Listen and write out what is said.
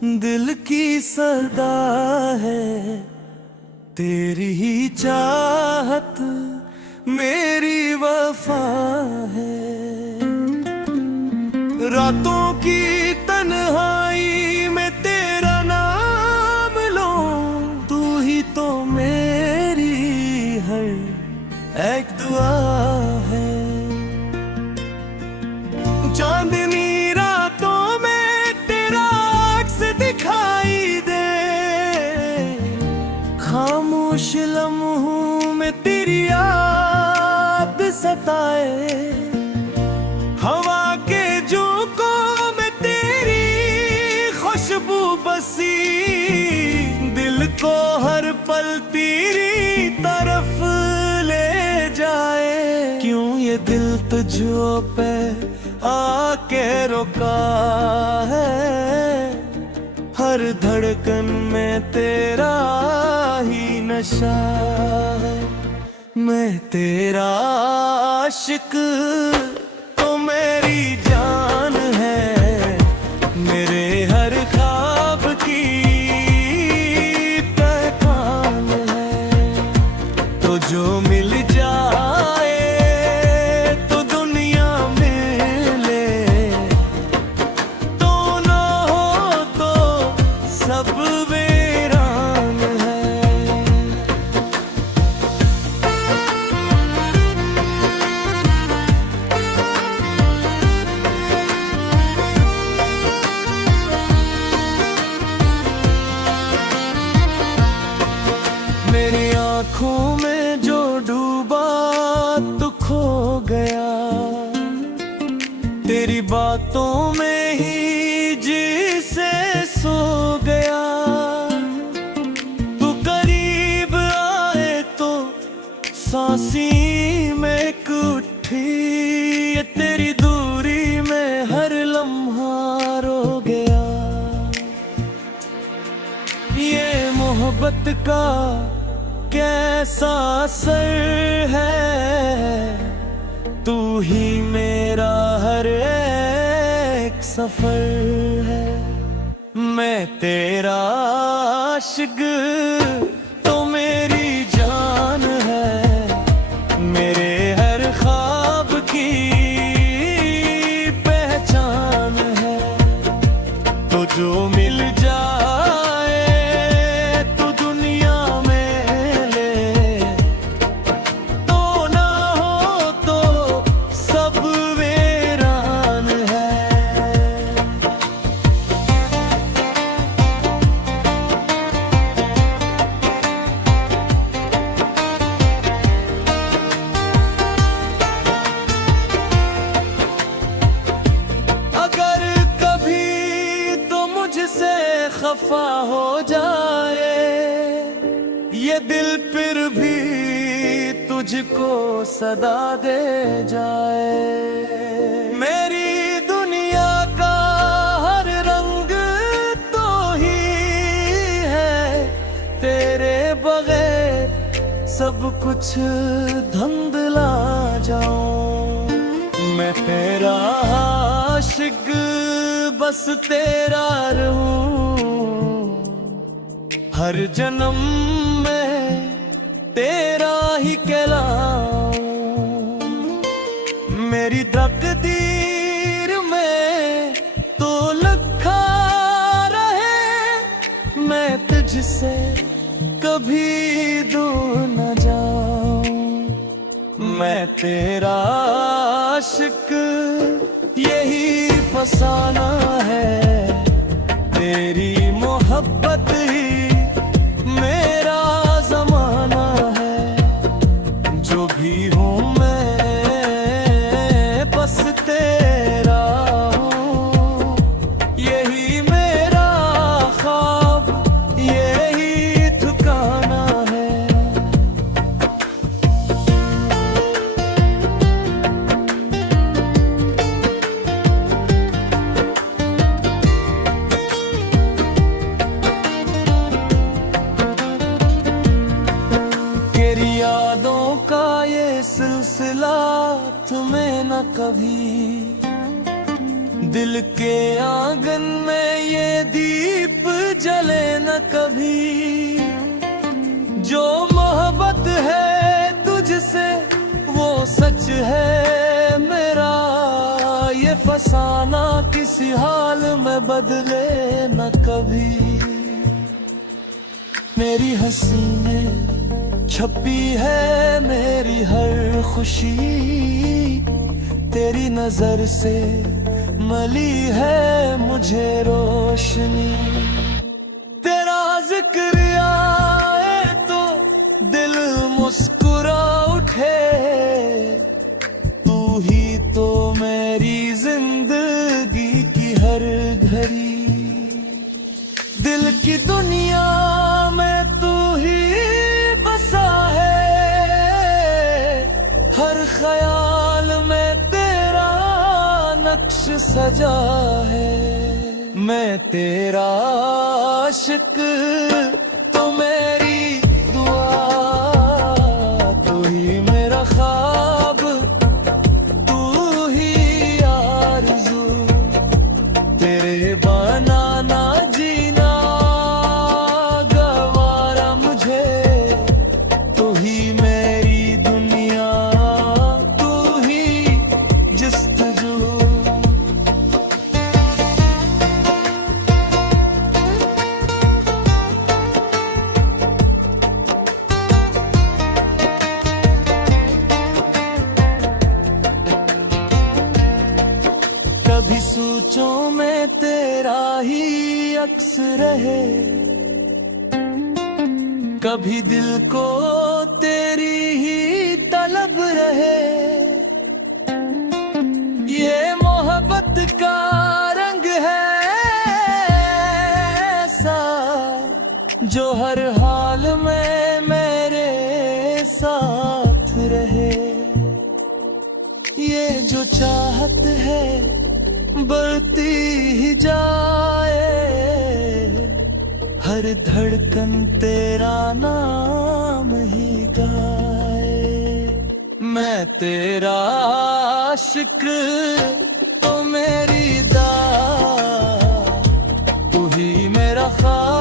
दिल की सदा है तेरी ही चाहत, मेरी वफा है। रातों की तन्हाई में तेरा नाम लूं, तू ही तो मेरी हर एक दुआ है। चांदनी रातों में तेरा अक्स दिखाई दे, खामोश लम्हों में तेरी याद सताए। हवा के झोंकों में तेरी खुशबू बसी, दिल को हर पल तेरी तरफ ले जाए। क्यों ये दिल तुझो पे आके रुका है, हर धड़कन में तेरा ही नशा है। मैं तेरा आशिक, तो मेरी जान है, मेरे हर ख्वाब की पहचान है। तो जो मिल जाए तो दुनिया मिले, तो ना हो तो सब वीरान है। मेरी आँखों में जो डूबा तो खो गया, तेरी बातों में ही जिसे सो गया। तू करीब आए तो सांसी में एक उठी, ये तेरी दूरी में हर लम्हा रो गया। ये मोहब्बत का कैसा असर है, तू ही मेरा हर एक सफर है। मैं तेरा आशिक, तो मेरी जान है, मेरे हर ख्वाब की पहचान है। तो जो मिल जाए तो दुनिया में ले, तो ना हो तो सब वीरान है। अगर कभी तो मुझसे खफा हो जाए, ये दिल फिर भी तुझको सदा दे जाए। मेरी दुनिया का हर रंग तो ही है, तेरे बगैर सब कुछ धुंधला जाऊं। मैं तेरा आशिक, बस तेरा रहूं, हर जन्म में तेरा ही कहलाऊं। मेरी तकदीर में तो लिखा रहे, मैं तुझसे कभी दूर न जाऊं। मैं तेरा आशिक, यही फसाना है, तेरी मोहब्बत ही मेरा जमाना है। जो भी हूँ मैं बस तेरा हूँ, यही मेरा ख्वाब, यही ठिकाना है। सिलसिला तुम्हें न कभी, दिल के आंगन में ये दीप न कभी। जो मोहब्बत है तुझसे वो सच है मेरा, ये फसाना किसी हाल में बदले न कभी। मेरी हंसी में छपी है मेरी हर खुशी, तेरी नजर से मली है मुझे रोशनी। तेरा जिक्र आए तो दिल मुस्कुरा उठे, तू ही तो मेरी जिंदगी की हर घड़ी। दिल की दुनिया में तू ही बसा है, हर ख्याल में तेरा नक्श सजा है। मैं तेरा आशिक तो मेरी दुआ, तू ही मेरा ख्वाब, तू ही आरज़ू, तेरे बनाना जीना गवारा मुझे। तू ही मेरी दुनिया, तू ही जिस्तजू। कभी सोचों में तेरा ही अक्स रहे, कभी दिल को तेरी ही तलब रहे। ये मोहब्बत का रंग है ऐसा, जो हर हाल में मेरे साथ रहे। ये जो चाहत है बढ़ती ही जाए, हर धड़कन तेरा नाम ही गाए। मैं तेरा आशिक तो मेरी दा, तू ही मेरा ख्वाब।